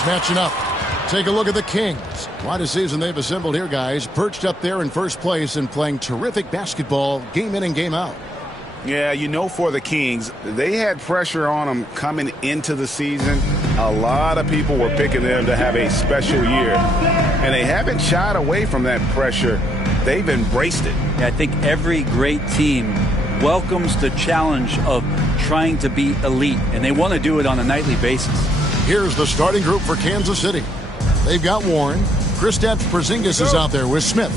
teams matching up. Take a look at the Kings. What a season they've assembled here, guys. Perched up there in first place and playing terrific basketball game in and game out. Yeah, you know, for the Kings, they had pressure on them coming into the season. A lot of people were picking them to have a special year, and they haven't shied away from that pressure. They've embraced it. Yeah, I think every great team welcomes the challenge of trying to be elite, and they want to do it on a nightly basis. Here's the starting group for Kansas City. They've got Warren. Kristaps Porzingis is out there with Smith.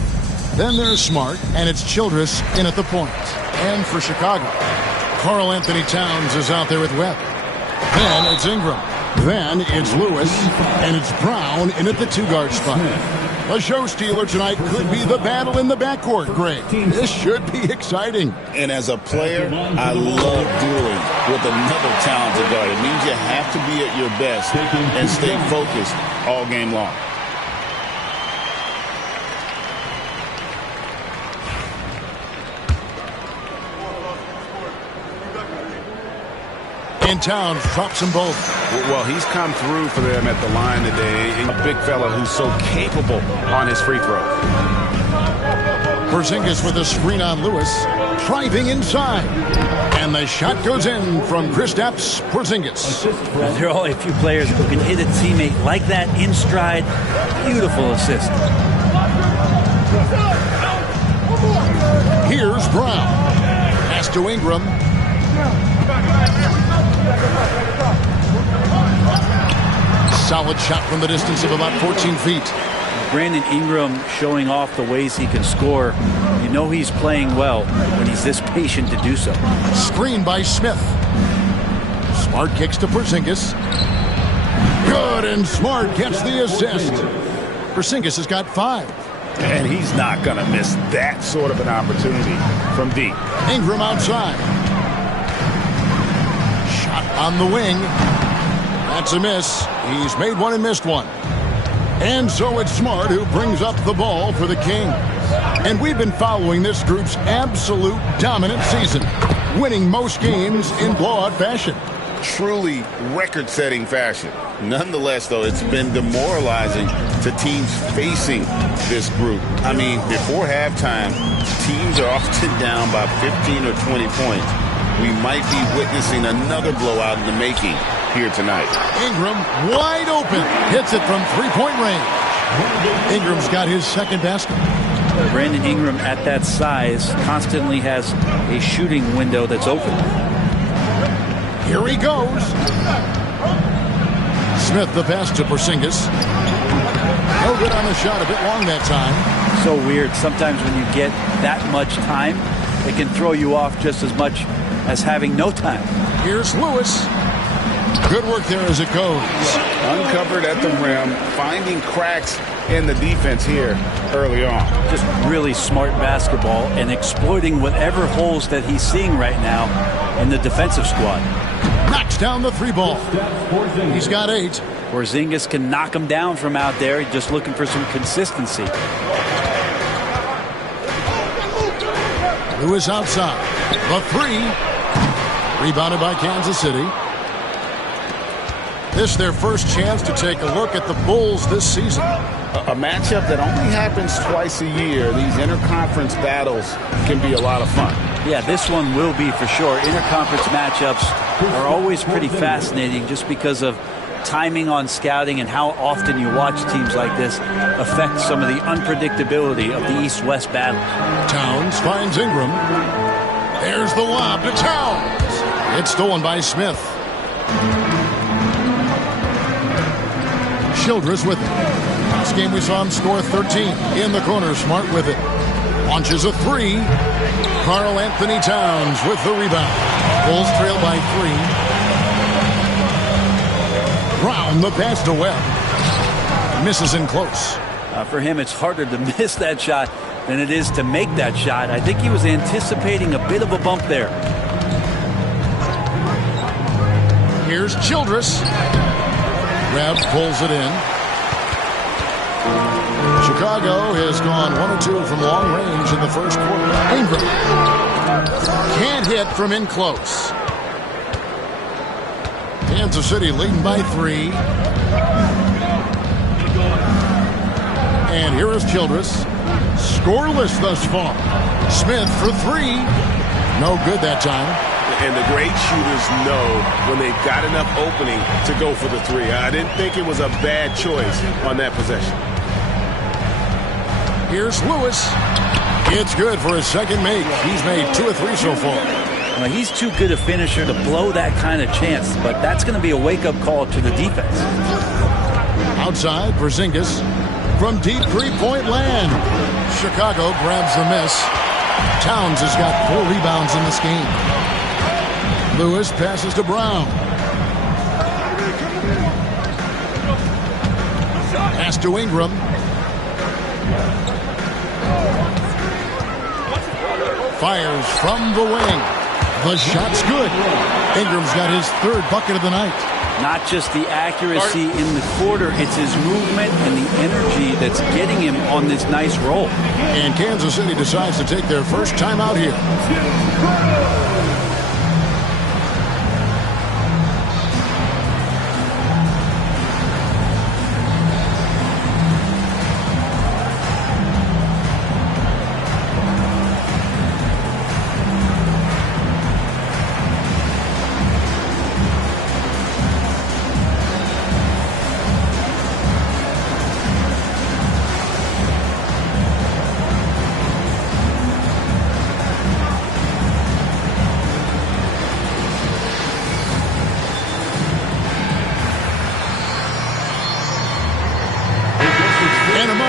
Then there's Smart, and it's Childress in at the point. And for Chicago, Karl-Anthony Towns is out there with Webb. Then it's Ingram. Then it's Lewis, and it's Brown in at the two-guard spot. A show stealer tonight could be the battle in the backcourt, Greg. This should be exciting. And as a player, I love dealing with another talented guard. It means you have to be at your best and stay focused all game long. And Towns drops them both. Well, he's come through for them at the line today. A big fella who's so capable on his free throw. Porzingis with a screen on Lewis. Driving inside. And the shot goes in from Kristaps Porzingis. There are only a few players who can hit a teammate like that in stride. Beautiful assist. Here's Brown. Pass to Ingram. Solid shot from the distance of about 14 feet. Brandon Ingram showing off the ways he can score. You know he's playing well when he's this patient to do so. Screen by Smith. Smart kicks to Porzingis. Good, and Smart gets the assist. Porzingis has got 5. And he's not going to miss that sort of an opportunity from deep. Ingram outside. Shot on the wing. That's a miss. He's made one and missed one. And so it's Smart who brings up the ball for the Kings. And we've been following this group's absolute dominant season, winning most games in blowout fashion. Truly record-setting fashion. Nonetheless, though, it's been demoralizing to teams facing this group. I mean, before halftime, teams are often down by 15 or 20 points. We might be witnessing another blowout in the making here tonight. Ingram wide open. Hits it from three-point range. Ingram's got his second basket. Brandon Ingram at that size constantly has a shooting window that's open. Here he goes. Smith the pass to Porzingis. No good on the shot. A bit long that time. So weird. Sometimes when you get that much time, it can throw you off just as much as having no time. Here's Lewis. Good work there as it goes. Uncovered at the rim, finding cracks in the defense here early on. Just really smart basketball and exploiting whatever holes that he's seeing right now in the defensive squad. Knocks down the 3 ball. He's got 8. Porzingis can knock him down from out there, just looking for some consistency. Lewis outside. The 3. Rebounded by Kansas City. This is their first chance to take a look at the Bulls this season. A matchup that only happens twice a year. These interconference battles can be a lot of fun. Yeah, this one will be for sure. Interconference matchups are always pretty fascinating just because of timing on scouting and how often you watch teams like this affect some of the unpredictability of the East-West battle. Towns finds Ingram. There's the lob to Towns. It's stolen by Smith. Childress with it. Last game we saw him score 13. In the corner, Smart with it. Launches a 3. Karl-Anthony Towns with the rebound. Bulls trail by 3. Brown the pass to Webb. Misses in close. For him, it's harder to miss that shot than it is to make that shot. I think he was anticipating a bit of a bump there. Here's Childress. Webb pulls it in. Chicago has gone 1 or 2 from long range in the first quarter. Ingram can't hit from in close. Kansas City leading by 3. Here is Childress. Scoreless thus far. Smith for three. No good that time. And the great shooters know when they've got enough opening to go for the three. I didn't think it was a bad choice on that possession. Here's Lewis. It's good for his second make. He's made 2 of 3 so far. Well, he's too good a finisher to blow that kind of chance, but that's going to be a wake-up call to the defense. Outside, Porzingis from deep three-point land. Chicago grabs the miss. Towns has got 4 rebounds in this game. Lewis passes to Brown. Pass to Ingram. Fires from the wing. The shot's good. Ingram's got his 3rd bucket of the night. Not just the accuracy in the quarter, it's his movement and the energy that's getting him on this nice roll. And Kansas City decides to take their first time out here.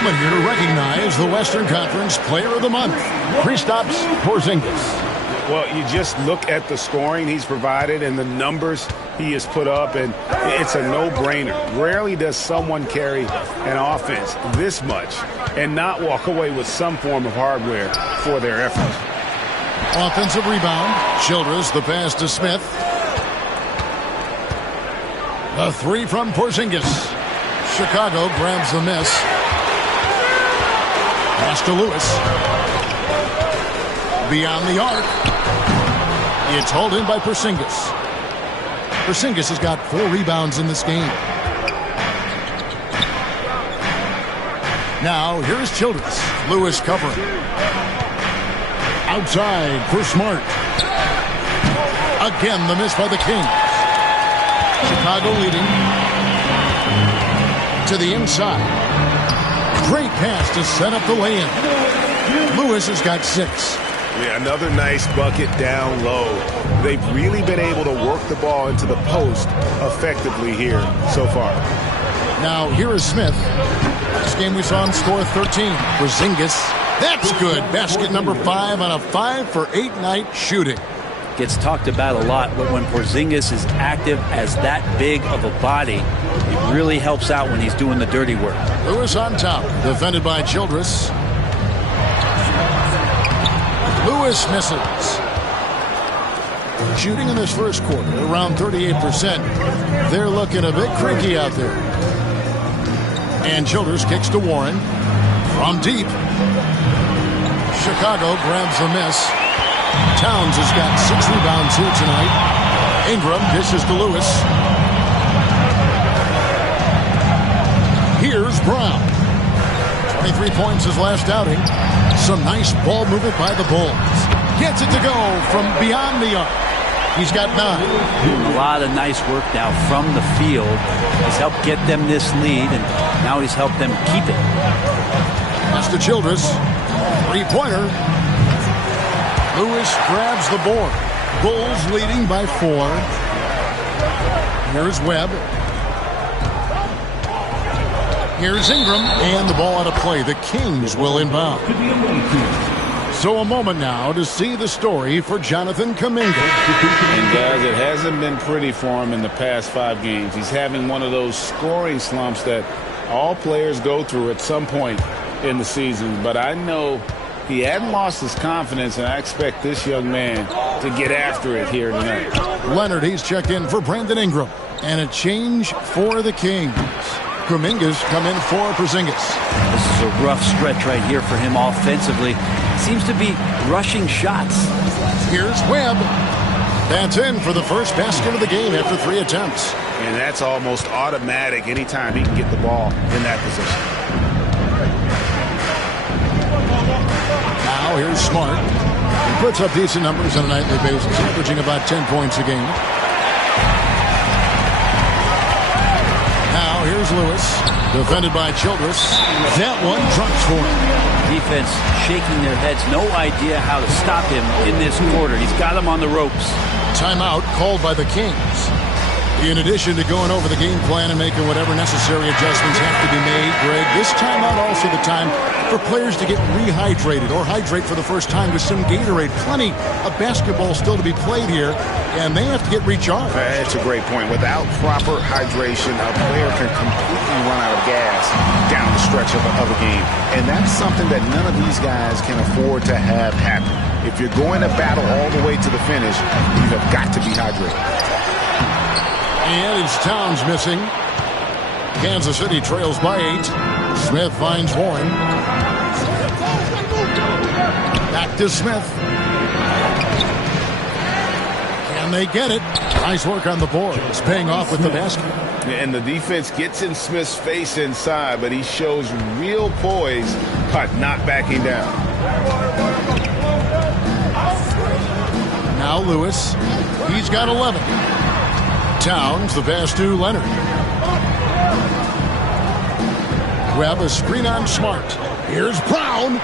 Here to recognize the Western Conference Player of the Month, Kristaps Porzingis. Well, you just look at the scoring he's provided and the numbers he has put up, and it's a no-brainer. Rarely does someone carry an offense this much and not walk away with some form of hardware for their effort. Offensive rebound. Childress, the pass to Smith. A 3 from Porzingis. Chicago grabs the miss. Pass to Lewis. Beyond the arc. It's hauled in by Porzingis. Porzingis has got 4 rebounds in this game. Now, here's Childress. Lewis covering. Outside for Smart. Again, the miss by the Kings. Chicago leading. To the inside. Great pass to set up the lay-in. Lewis has got 6. Yeah, another nice bucket down low. They've really been able to work the ball into the post effectively here so far. Now, here is Smith. This game we saw him score 13. Porzingis. That's good. Basket number 5 on a 5 for 8 night shooting. Gets talked about a lot, but when Porzingis is active as that big of a body, it really helps out when he's doing the dirty work. Lewis on top, defended by Childress. Lewis misses. Shooting in this first quarter, around 38%. They're looking a bit creaky out there. And Childress kicks to Warren. From deep. Chicago grabs the miss. Towns has got 6 rebounds here tonight. Ingram dishes to Lewis. Here's Brown. 23 points his last outing. Some nice ball movement by the Bulls. Gets it to go from beyond the arc. He's got 9. A lot of nice work now from the field. He's helped get them this lead, and now he's helped them keep it. That's to Childress. 3-pointer. Lewis grabs the board. Bulls leading by 4. Here's Webb. Here's Ingram, and the ball out of play. The Kings will inbound. So a moment now to see the story for Jonathan Kuminga. And guys, it hasn't been pretty for him in the past 5 games. He's having one of those scoring slumps that all players go through at some point in the season. But I know he hadn't lost his confidence, and I expect this young man to get after it here tonight. Leonard, he's checked in for Brandon Ingram. And a change for the Kings. Kuminga's come in for Porzingis. This is a rough stretch right here for him offensively. Seems to be rushing shots. Here's Webb. That's in for the first basket of the game after 3 attempts. And that's almost automatic anytime he can get the ball in that position. Now here's Smart. He puts up decent numbers on a nightly basis, averaging about 10 points a game. Now here's Lewis, defended by Childress. That one drops for him. Defense shaking their heads, no idea how to stop him in this quarter. He's got him on the ropes. Timeout called by the Kings. In addition to going over the game plan and making whatever necessary adjustments have to be made, Greg, this timeout also the time for players to get rehydrated or hydrate for the first time with some Gatorade. Plenty of basketball still to be played here, and they have to get recharged. That's a great point. Without proper hydration, a player can completely run out of gas down the stretch of a game. And that's something that none of these guys can afford to have happen. If you're going to battle all the way to the finish, you have got to be hydrated. And it's Towns missing. Kansas City trails by 8. Smith finds Warren. Back to Smith. Can they get it? Nice work on the board. It's paying off with the basket. And the defense gets in Smith's face inside, but he shows real poise, but not backing down. Now Lewis. He's got 11. Towns, the pass to Leonard. Webb, a screen on Smart. Here's Brown.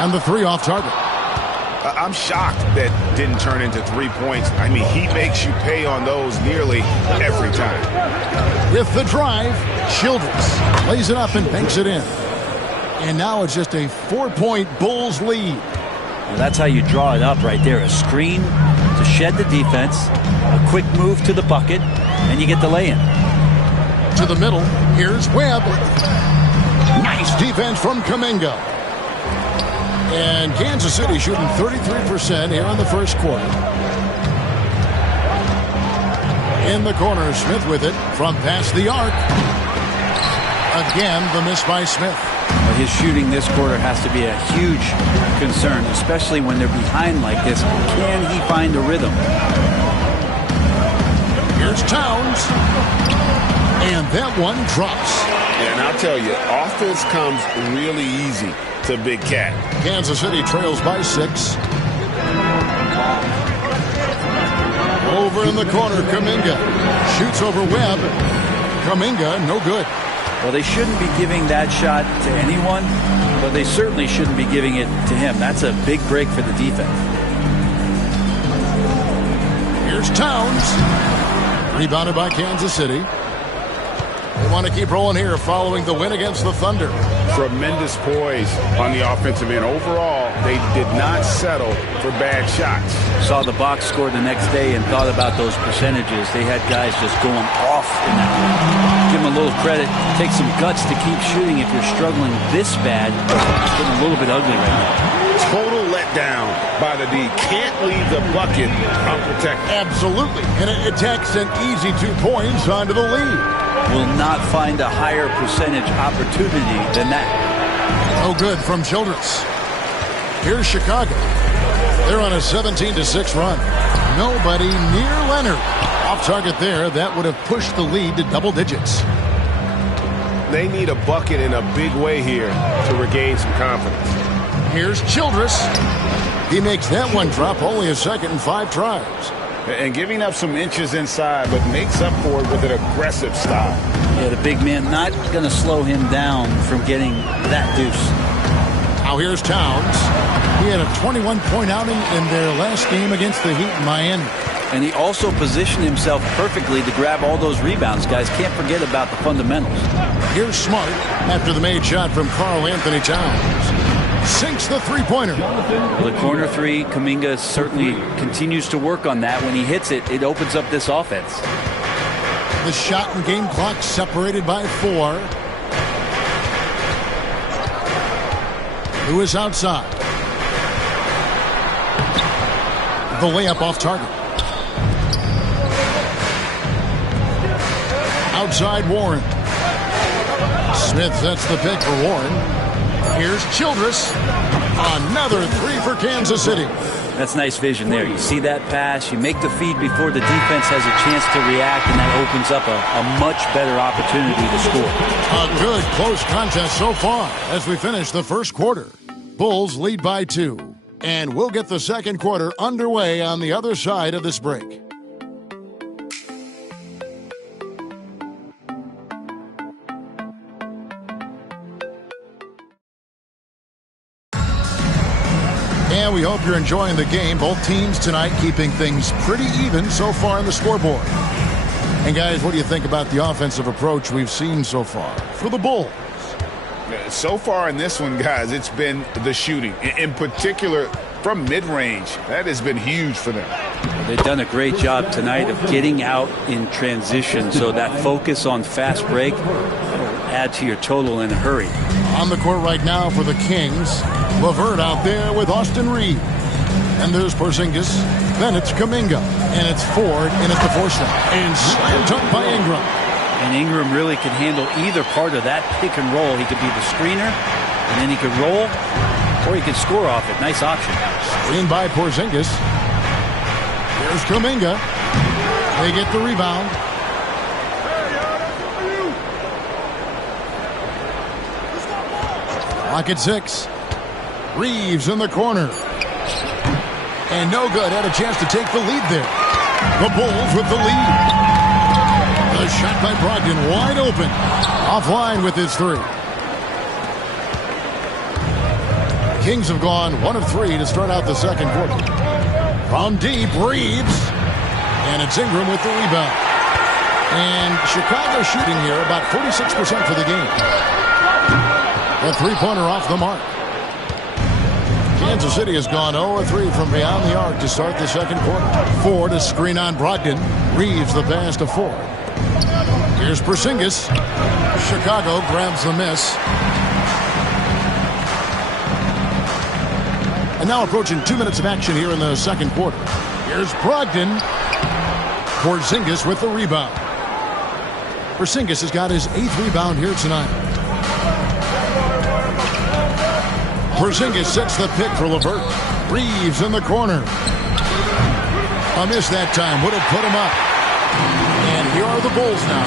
And the 3 off target. I'm shocked that didn't turn into 3 points. I mean, he makes you pay on those nearly every time. With the drive, Childress lays it up and banks it in. And now it's just a 4-point Bulls lead. Well, that's how you draw it up right there. A screen to shed the defense, a quick move to the bucket, and you get the lay-in. To the middle, here's Webb. Nice defense from Kuminga. And Kansas City shooting 33% here in the first quarter. In the corner, Smith with it from past the arc. Again, the miss by Smith. His shooting this quarter has to be a huge concern, especially when they're behind like this. Can he find a rhythm? Here's Towns. And that one drops. Yeah, and I'll tell you, offense comes really easy to Big Cat. Kansas City trails by 6. Over in the corner, Kuminga shoots over Webb. Kuminga, no good. Well, they shouldn't be giving that shot to anyone, but they certainly shouldn't be giving it to him. That's a big break for the defense. Here's Towns. Rebounded by Kansas City. They want to keep rolling here following the win against the Thunder. Tremendous poise on the offensive end. Overall, they did not settle for bad shots. Saw the box score the next day and thought about those percentages. They had guys just going off in that one. Give them a little credit. Take some guts to keep shooting if you're struggling this bad. It's getting a little bit ugly right now. Total letdown by the D. Can't leave the bucket unprotected. Absolutely. And it takes an easy 2 points onto the lead. Will not find a higher percentage opportunity than that. No good from Childress. Here's Chicago. They're on a 17-6 run. Nobody near Leonard. Off target there. That would have pushed the lead to double digits. They need a bucket in a big way here to regain some confidence. Here's Childress. He makes that one drop, only a second and 5 tries. And giving up some inches inside, but makes up for it with an aggressive style. Yeah, the big man not going to slow him down from getting that deuce. Now here's Towns. He had a 21-point outing in their last game against the Heat in Miami. And he also positioned himself perfectly to grab all those rebounds. Guys, can't forget about the fundamentals. Here's Smart after the made shot from Karl Anthony Towns. Sinks the three-pointer. Well, the corner 3, Kuminga certainly continues to work on that. When he hits it, it opens up this offense. The shot and game clock separated by 4. Lewis outside. The layup off target. Outside Warren. Smith sets the pick for Warren. Here's Childress. Another three for Kansas City. That's nice vision there. You see that pass, you make the feed before the defense has a chance to react, and that opens up a much better opportunity to score. A good close contest so far as we finish the first quarter. Bulls lead by 2. And we'll get the second quarter underway on the other side of this break. And we hope you're enjoying the game. Both teams tonight keeping things pretty even so far on the scoreboard. And guys, what do you think about the offensive approach we've seen so far for the Bulls? So far in this one, guys, it's been the shooting. In particular, from mid-range, that has been huge for them. They've done a great job tonight of getting out in transition, so that focus on fast break will add to your total in a hurry. On the court right now for the Kings, LeVert out there with Austin Reeves. And there's Porzingis. Then it's Kuminga. And it's Ford in at the force line. And slammed up by Ingram. And Ingram really could handle either part of that pick and roll. He could be the screener, and then he could roll, or he could score off it. Nice option. Screened by Porzingis. Here's Kuminga. They get the rebound. Clock at 6. Reeves in the corner. And no good. Had a chance to take the lead there. The Bulls with the lead. The shot by Brogdon wide open. Offline with his 3. Kings have gone 1 of 3 to start out the second quarter. From deep, Reeves. And it's Ingram with the rebound. And Chicago shooting here about 46% for the game. A three-pointer off the mark. Kansas City has gone 0-3 from beyond the arc to start the second quarter. Ford to screen on Brogdon. Reeves the pass to Ford. Here's Porzingis. Chicago grabs the miss. And now approaching 2 minutes of action here in the second quarter. Here's Brogdon. Porzingis with the rebound. Porzingis has got his 8th rebound here tonight. Porzingis sets the pick for LeVert. Reeves in the corner. A miss that time. Would have put him up. And here are the Bulls now.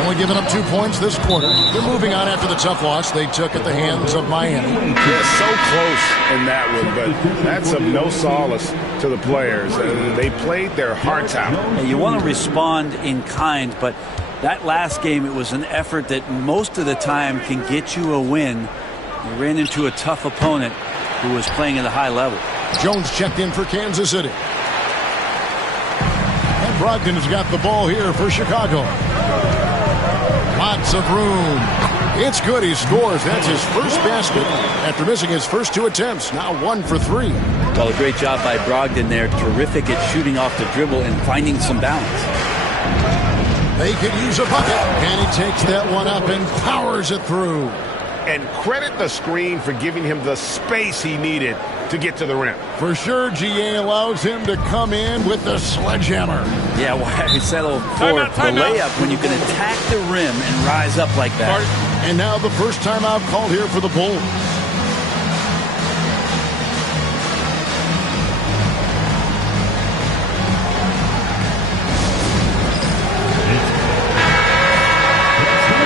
Only giving up 2 points this quarter. They're moving on after the tough loss they took at the hands of Miami. They're so close in that one, but that's of no solace to the players. They played their hearts out. You want to respond in kind, but that last game, it was an effort that most of the time can get you a win. You ran into a tough opponent who was playing at a high level. Jones checked in for Kansas City. And Brogdon has got the ball here for Chicago. Lots of room. It's good. He scores. That's his first basket after missing his first 2 attempts. Now 1 for 3. Well, a great job by Brogdon there. Terrific at shooting off the dribble and finding some balance. They could use a bucket. And he takes that one up and powers it through. And credit the screen for giving him the space he needed to get to the rim. For sure, GA allows him to come in with the sledgehammer. Yeah, why settle for the layup when you can attack the rim and rise up like that? And now the first timeout called here for the Bulls.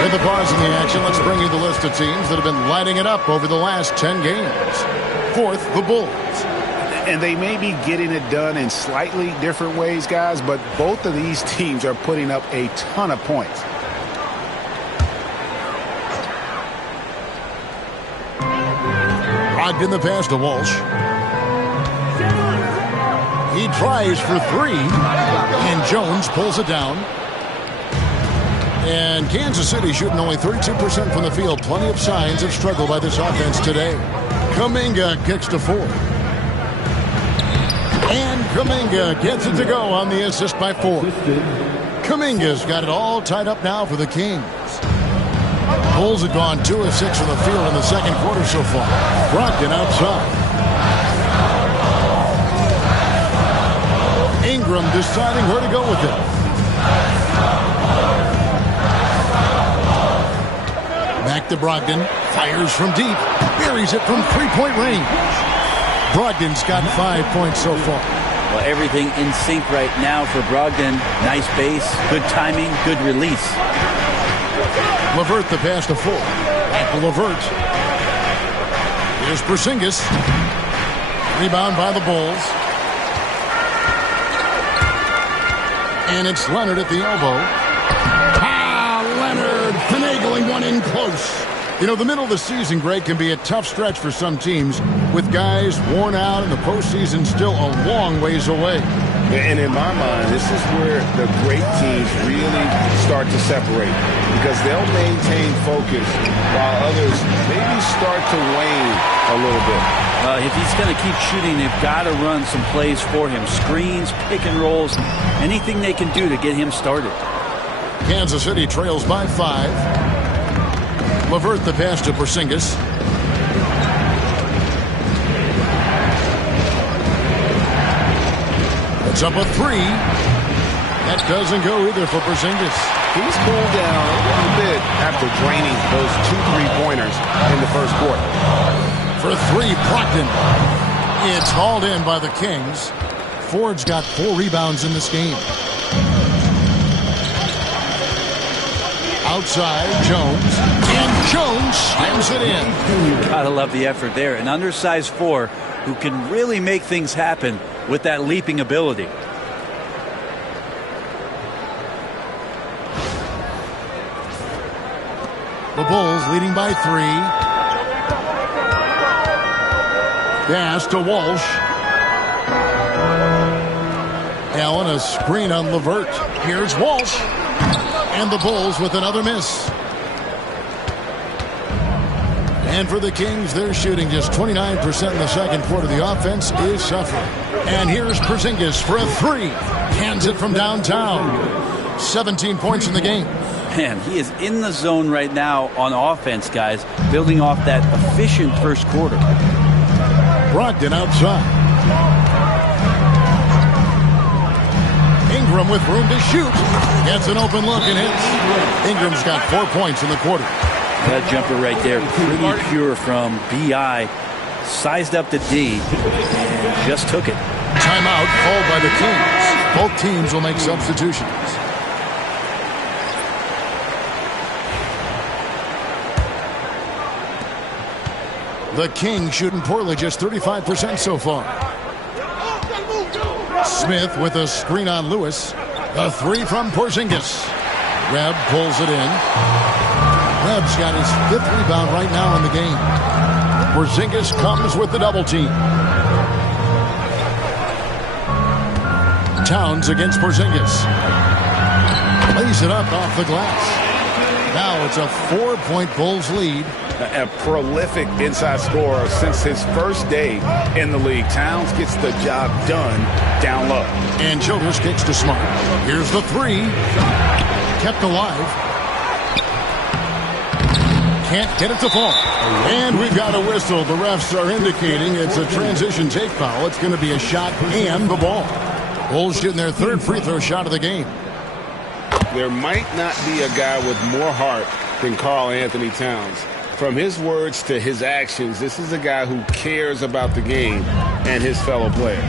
With the pause in the action, let's bring you the list of teams that have been lighting it up over the last 10 games. 4th, the Bulls. And they may be getting it done in slightly different ways, guys, but both of these teams are putting up a ton of points. Brogdon the pass to Walsh. He tries for 3, and Jones pulls it down. And Kansas City shooting only 32% from the field. Plenty of signs of struggle by this offense today. Kuminga kicks to 4. And Kuminga gets it to go on the assist by Ford. Kuminga's got it all tied up now for the Kings. Bulls have gone 2 of 6 from the field in the second quarter so far. Brogdon outside. Ingram deciding where to go with it. Back to Brogdon. Fires from deep. Buries it from three-point range. Brogdon's got 5 points so far. Well, everything in sync right now for Brogdon. Nice base, good timing, good release. LeVert the pass to Full. At LeVert. Here's Porzingis. Rebound by the Bulls. And it's Leonard at the elbow. Leonard finagling one in close. You know, the middle of the season, Greg, can be a tough stretch for some teams with guys worn out and the postseason still a long ways away. And in my mind, this is where the great teams really start to separate because they'll maintain focus while others maybe start to wane a little bit. If he's going to keep shooting, they've got to run some plays for him. Screens, pick and rolls, anything they can do to get him started. Kansas City trails by 5. LeVert the pass to Porzingis. It's up a 3. That doesn't go either for Porzingis. He's cooled down a little bit after draining those 2 3-pointers in the first quarter. For 3, Brogdon. It's hauled in by the Kings. Ford's got 4 rebounds in this game. Outside, Jones. And Jones slams it in. You gotta love the effort there. An undersized 4 who can really make things happen with that leaping ability. The Bulls leading by 3. Pass to Walsh. Allen, a screen on LeVert. Here's Walsh. And the Bulls with another miss. And for the Kings, they're shooting just 29% in the second quarter. The offense is suffering. And here's Porzingis for a 3. Hands it from downtown. 17 points in the game. Man, he is in the zone right now on offense, guys, building off that efficient first quarter. Brogdon outside. Ingram with room to shoot. Gets an open look and hits. Ingram's got 4 points in the quarter. That jumper right there, pretty pure from B.I. Sized up to D and just took it. Timeout called by the Kings. Both teams will make substitutions. The Kings shooting poorly, just 35% so far. Smith with a screen on Lewis. A 3 from Porzingis. Webb pulls it in. Webb's got his 5th rebound right now in the game. Porzingis comes with the double team. Towns against Porzingis. Lays it up off the glass. Now it's a 4-point Bulls lead. A prolific inside scorer since his first day in the league. Towns gets the job done down low. And Childress kicks to Smart. Here's the 3. Kept alive. Can't get it to fall. And we've got a whistle. The refs are indicating it's a transition take foul. It's going to be a shot and the ball. Bulls shooting their 3rd free throw shot of the game. There might not be a guy with more heart than Karl Anthony Towns. From his words to his actions, this is a guy who cares about the game and his fellow players.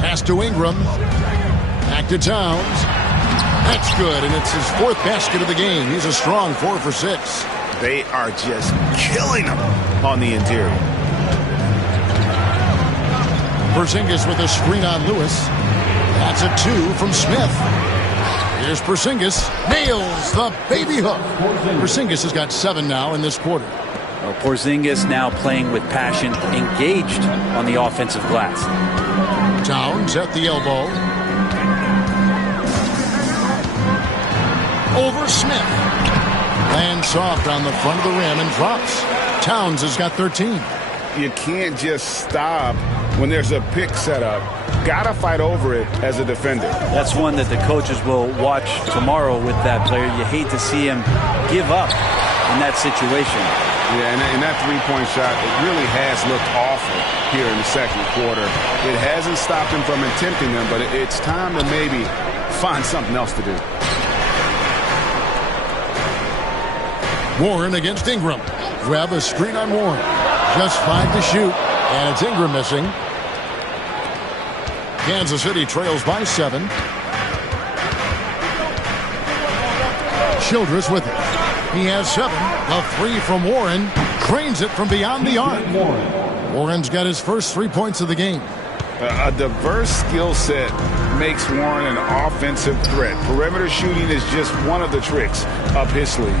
Pass to Ingram. Back to Towns. That's good, and it's his 4th basket of the game. He's a strong 4 for 6. They are just killing him on the interior. Porzingis with a screen on Lewis. That's a 2 from Smith. Here's Porzingis. Nails the baby hook. Porzingis has got 7 now in this quarter. Well, Porzingis now playing with passion, engaged on the offensive glass. Towns at the elbow. Over Smith. Lands soft on the front of the rim and drops. Towns has got 13. You can't just stop when there's a pick set up. Gotta fight over it as a defender. That's one that the coaches will watch tomorrow with that player. You hate to see him give up in that situation. Yeah, and that three-point shot, it really has looked awful here in the second quarter. It hasn't stopped him from attempting them, but it's time to maybe find something else to do. Warren against Ingram. Grab a screen on Warren. Just 5 to shoot, and it's Ingram missing. Kansas City trails by 7. Childress with it. He has 7. A 3 from Warren. Drains it from beyond the arc. Warren's got his first 3 points of the game. A diverse skill set makes Warren an offensive threat. Perimeter shooting is just one of the tricks up his sleeve.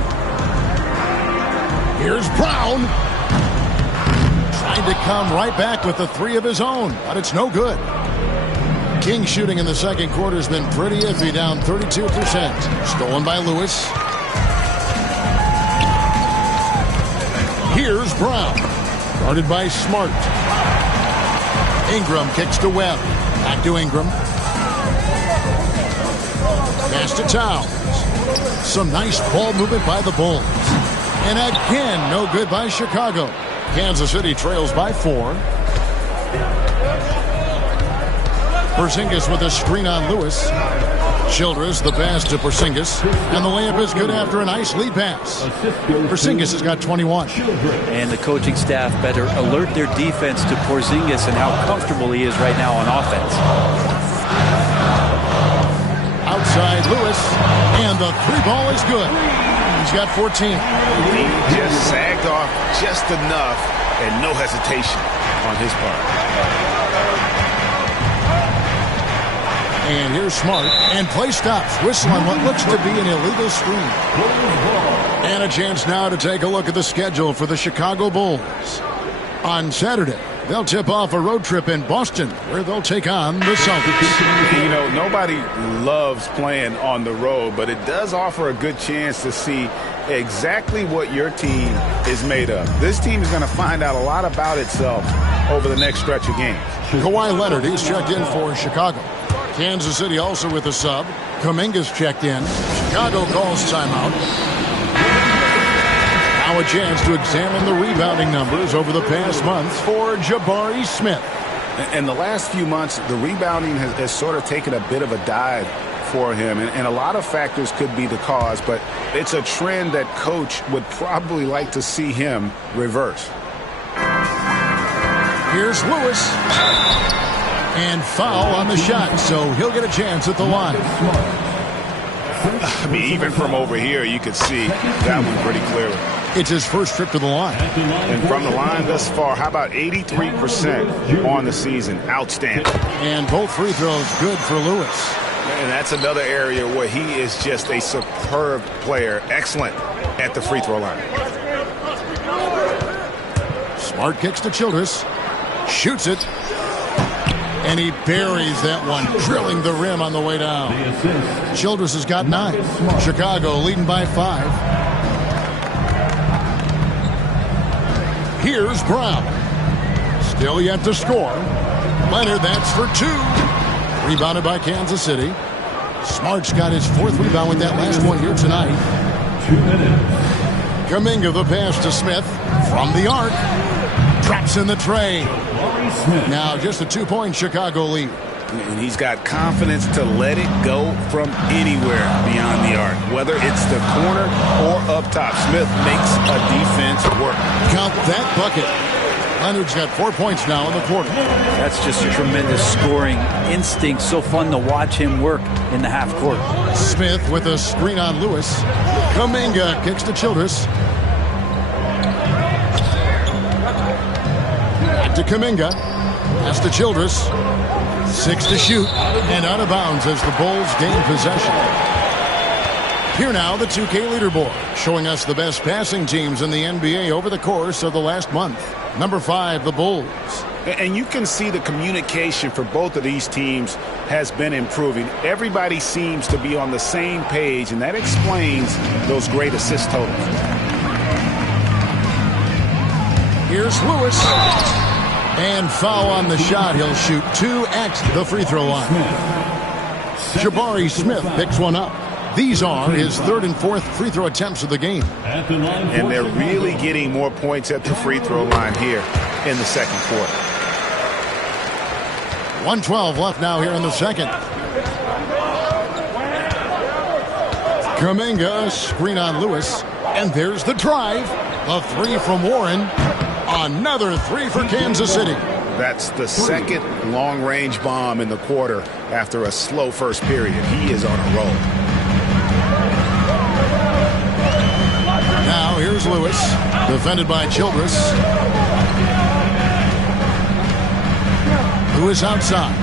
Here's Brown. Trying to come right back with the 3 of his own, but it's no good. King shooting in the second quarter has been pretty iffy, down 32%. Stolen by Lewis. Here's Brown. Guarded by Smart. Ingram kicks to Webb. Back to Ingram. Pass to Towns. Some nice ball movement by the Bulls. And again, no good by Chicago. Kansas City trails by 4. Porzingis with a screen on Lewis. Childress the pass to Porzingis. And the layup is good after a nice lead pass. Porzingis has got 21. And the coaching staff better alert their defense to Porzingis and how comfortable he is right now on offense. Outside Lewis. And the 3 ball is good. He's got 14. He just sagged off just enough and no hesitation on his part. And here's Smart. And play stops. Whistle on what looks to be an illegal screen. And a chance now to take a look at the schedule for the Chicago Bulls. On Saturday, they'll tip off a road trip in Boston, where they'll take on the Celtics. You know, nobody loves playing on the road, but it does offer a good chance to see exactly what your team is made of. This team is going to find out a lot about itself over the next stretch of games. Kawhi Leonard, he's checked in for Chicago. Kansas City also with a sub. Kuminga's checked in. Chicago calls timeout. Now a chance to examine the rebounding numbers over the past months for Jabari Smith. In the last few months, the rebounding has sort of taken a bit of a dive for him, and a lot of factors could be the cause, but it's a trend that coach would probably like to see him reverse. Here's Lewis. And foul on the shot, so he'll get a chance at the line. I mean, even from over here, you could see that one pretty clearly. It's his first trip to the line. And from the line thus far, how about 83% on the season? Outstanding. And both free throws good for Lewis. And that's another area where he is just a superb player. Excellent at the free throw line. Smart kicks to Childress. Shoots it. And he buries that one, drilling the rim on the way down. Childress has got 9. Chicago leading by 5. Here's Brown. Still yet to score. Leonard, that's for 2. Rebounded by Kansas City. Smart's got his 4th rebound with that last one here tonight. 2 minutes. Kuminga the pass to Smith from the arc. Drops in the tray. Now just a 2-point Chicago lead. And he's got confidence to let it go from anywhere beyond the arc, whether it's the corner or up top. Smith makes a defense work. Count that bucket. Leonard's got 4 points now in the quarter. That's just a tremendous scoring instinct. So fun to watch him work in the half court. Smith with a screen on Lewis. Kuminga kicks to Childress. Back to Kuminga. Pass to Childress. 6 to shoot. And out of bounds as the Bulls gain possession. Here now, the 2K leaderboard, showing us the best passing teams in the NBA over the course of the last month. Number 5, the Bulls. And you can see the communication for both of these teams has been improving. Everybody seems to be on the same page, and that explains those great assist totals. Here's Lewis. And foul on the shot. He'll shoot 2 at the free throw line. Jabari Smith picks one up. These are his third and fourth free throw attempts of the game. And they're really getting more points at the free throw line here in the second quarter. 1:12 left now here in the second. Kuminga, screen on Lewis. And there's the drive. A three from Warren. Another three for Kansas City. That's the second long-range bomb in the quarter after a slow first period. He is on a roll. Now here's Lewis, defended by Childress. Lewis outside.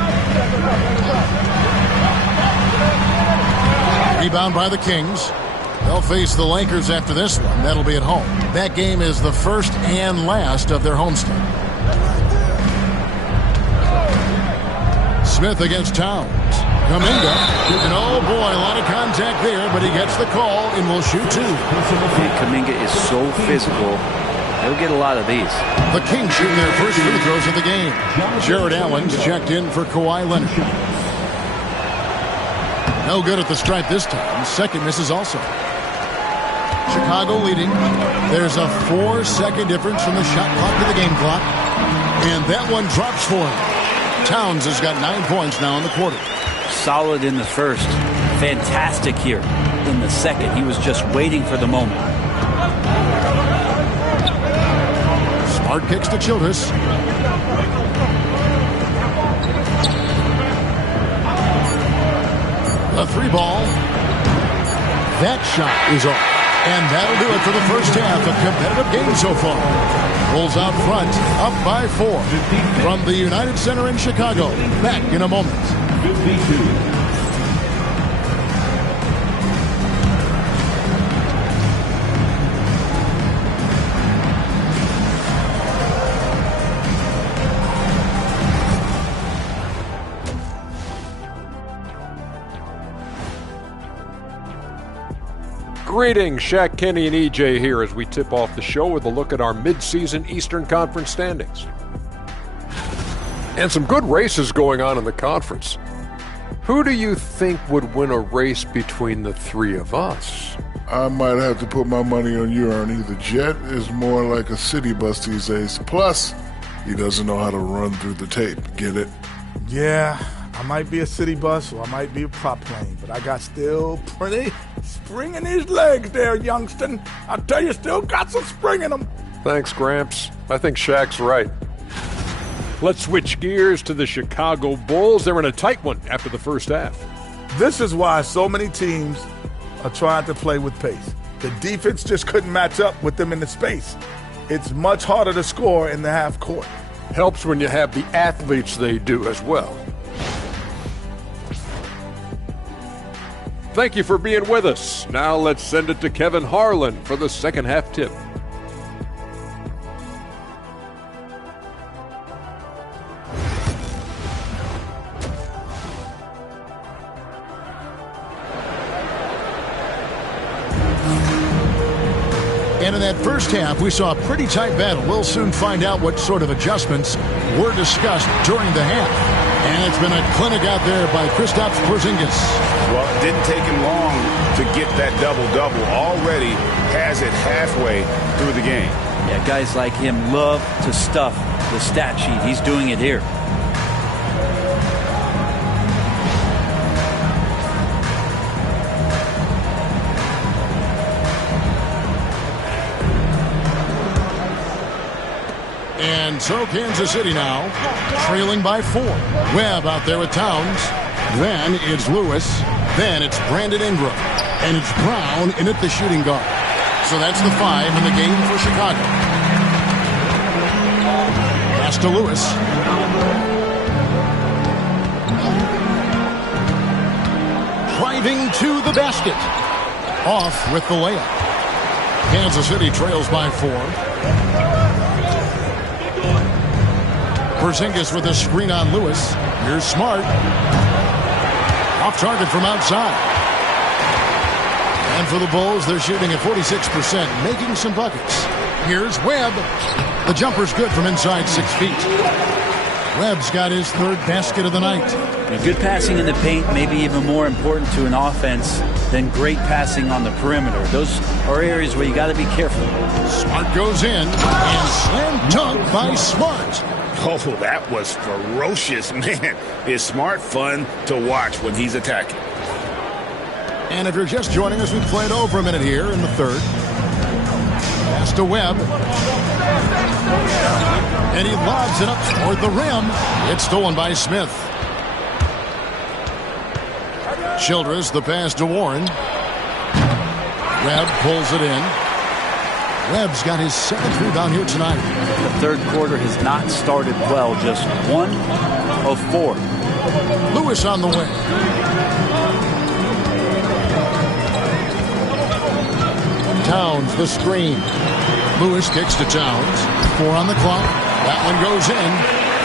Rebound by the Kings. They'll face the Lakers after this one. That'll be at home. That game is the first and last of their homestand. Smith against Towns. Kuminga. And oh boy, a lot of contact there, but he gets the call and will shoot two. Kuminga is so physical. He'll get a lot of these. The Kings shooting their first free throws of the game. Jared Allen's checked in for Kawhi Leonard. No good at the stripe this time. Second misses also. Chicago leading. There's a 4-second difference from the shot clock to the game clock. And that one drops for him. Towns has got 9 points now in the quarter. Solid in the first. Fantastic here in the second. He was just waiting for the moment. Smart kicks to Childress. The three ball. That shot is off. And that'll do it for the first half. A competitive game so far. Bulls out front, up by 4. From the United Center in Chicago. Back in a moment. 52. Greetings, Shaq, Kenny, and EJ here as we tip off the show with a look at our mid-season Eastern Conference standings. And some good races going on in the conference. Who do you think would win a race between the three of us? I might have to put my money on you, Ernie. The Jet is more like a city bus these days. Plus, he doesn't know how to run through the tape. Get it? Yeah, I might be a city bus or I might be a prop plane, but I got still pretty spring in his legs there, youngster. I tell you, still got some spring in them. Thanks, Gramps. I think Shaq's right. Let's switch gears to the Chicago Bulls. They're in a tight one after the first half. This is why so many teams are trying to play with pace. The defense just couldn't match up with them in the space. It's much harder to score in the half court. Helps when you have the athletes they do as well. Thank you for being with us. Now let's send it to Kevin Harlan for the second half tip. And in that first half, we saw a pretty tight battle. We'll soon find out what sort of adjustments were discussed during the half. And it's been a clinic out there by Kristaps Porzingis. Well, it didn't take him long to get that double-double. Already has it halfway through the game. Yeah, guys like him love to stuff the stat sheet. He's doing it here. And so Kansas City now trailing by 4. Webb out there with Towns. Then it's Lewis. Then it's Brandon Ingram. And it's Brown in at the shooting guard. So that's the 5 in the game for Chicago. Pass to Lewis. Driving to the basket. Off with the layup. Kansas City trails by 4. Porzingis with a screen on Lewis. Here's Smart. Off target from outside. And for the Bulls, they're shooting at 46%, making some buckets. Here's Webb. The jumper's good from inside 6 feet. Webb's got his third basket of the night. And good passing in the paint may be even more important to an offense then great passing on the perimeter. Those are areas where you got to be careful. Smart goes in and slam dunk by Smart. Oh, that was ferocious, man. Is Smart fun to watch when he's attacking? And if you're just joining us, we've played over a minute here in the third. Pass to Webb. And he lobs it up toward the rim. It's stolen by Smith. Childress, the pass to Warren. Webb pulls it in. Webb's got his 7th rebound here tonight. The third quarter has not started well, just 1 of 4. Lewis on the way. Towns the screen. Lewis kicks to Towns. 4 on the clock. That one goes in.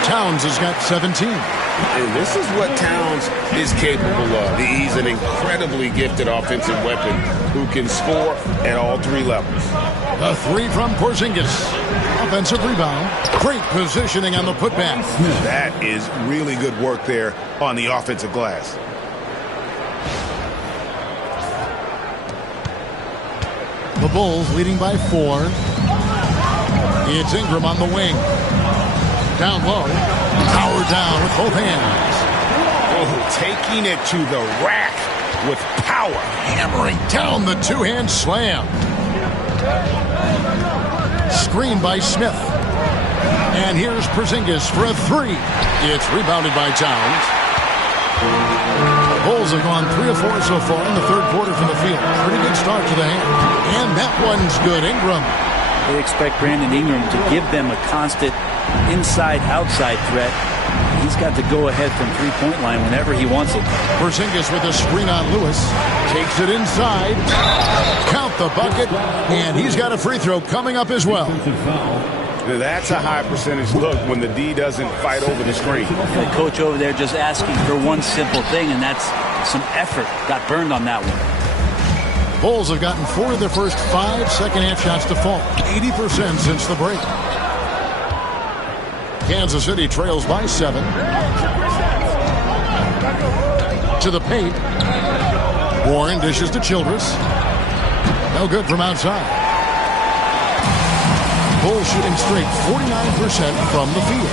Towns has got 17. And this is what Towns is capable of. He's an incredibly gifted offensive weapon who can score at all 3 levels. A 3 from Porzingis. Offensive rebound. Great positioning on the putback. That is really good work there on the offensive glass. The Bulls leading by 4. It's Ingram on the wing. Down low. Power down with both hands. Oh, taking it to the rack with power. Hammering down the two-hand slam. Screen by Smith. And here's Porzingis for a 3. It's rebounded by Towns. The Bulls have gone 3 of 4 so far in the third quarter from the field. Pretty good start to the hand. And that one's good. Ingram. They expect Brandon Ingram to give them a constant inside-outside threat. He's got to go ahead from three-point line whenever he wants it. Porzingis with a screen on Lewis. Takes it inside. Count the bucket. And he's got a free throw coming up as well. That's a high percentage look when the D doesn't fight over the screen. The coach over there just asking for one simple thing, and that's some effort. Got burned on that one. Bulls have gotten 4 of their first 5 second-half shots to fall. 80% since the break. Kansas City trails by 7. To the paint. Warren dishes to Childress. No good from outside. Bulls shooting straight 49% from the field.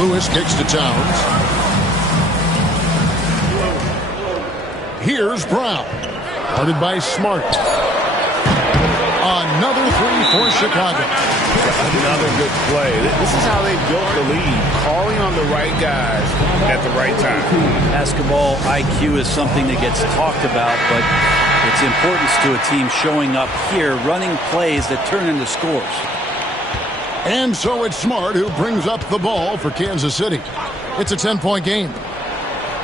Lewis kicks to Towns. Here's Brown. Guarded by Smart. Another 3 for Chicago. Another good play. This is how they built the lead. Calling on the right guys at the right time. Basketball IQ is something that gets talked about, but its importance to a team showing up here, running plays that turn into scores. And so it's Smart who brings up the ball for Kansas City. It's a 10-point game.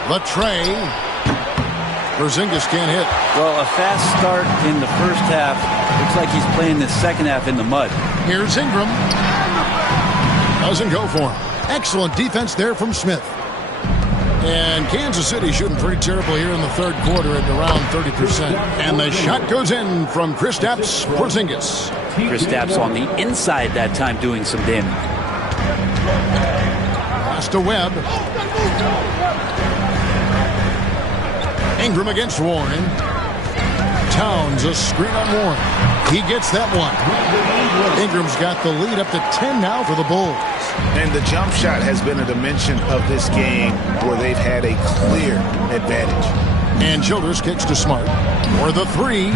Latrey. Porzingis can't hit. Well, a fast start in the first half. Looks like he's playing the second half in the mud. Here's Ingram. Doesn't go for him. Excellent defense there from Smith. And Kansas City shooting pretty terrible here in the third quarter at around 30%. And the shot goes in from Kristaps Porzingis. Kristaps on the inside that time doing some damage. Pass to Webb. Ingram against Warren. Towns a screen on Warren. He gets that one. Ingram's got the lead up to 10 now for the Bulls. And the jump shot has been a dimension of this game where they've had a clear advantage. And Childress kicks to Smart for the 3.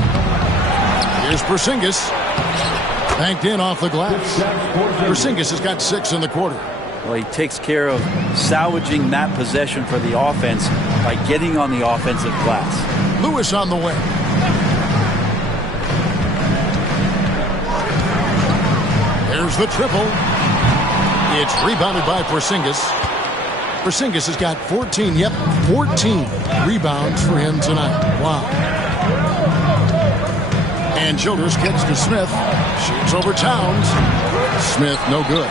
Here's Porzingis. Banked in off the glass. Porzingis has got 6 in the quarter. Well, he takes care of salvaging that possession for the offense by getting on the offensive glass. Lewis on the way. There's the triple. It's rebounded by Porzingis. Porzingis has got 14 rebounds for him tonight. Wow. And Childress kicks to Smith. Shoots over Towns. Smith, no good.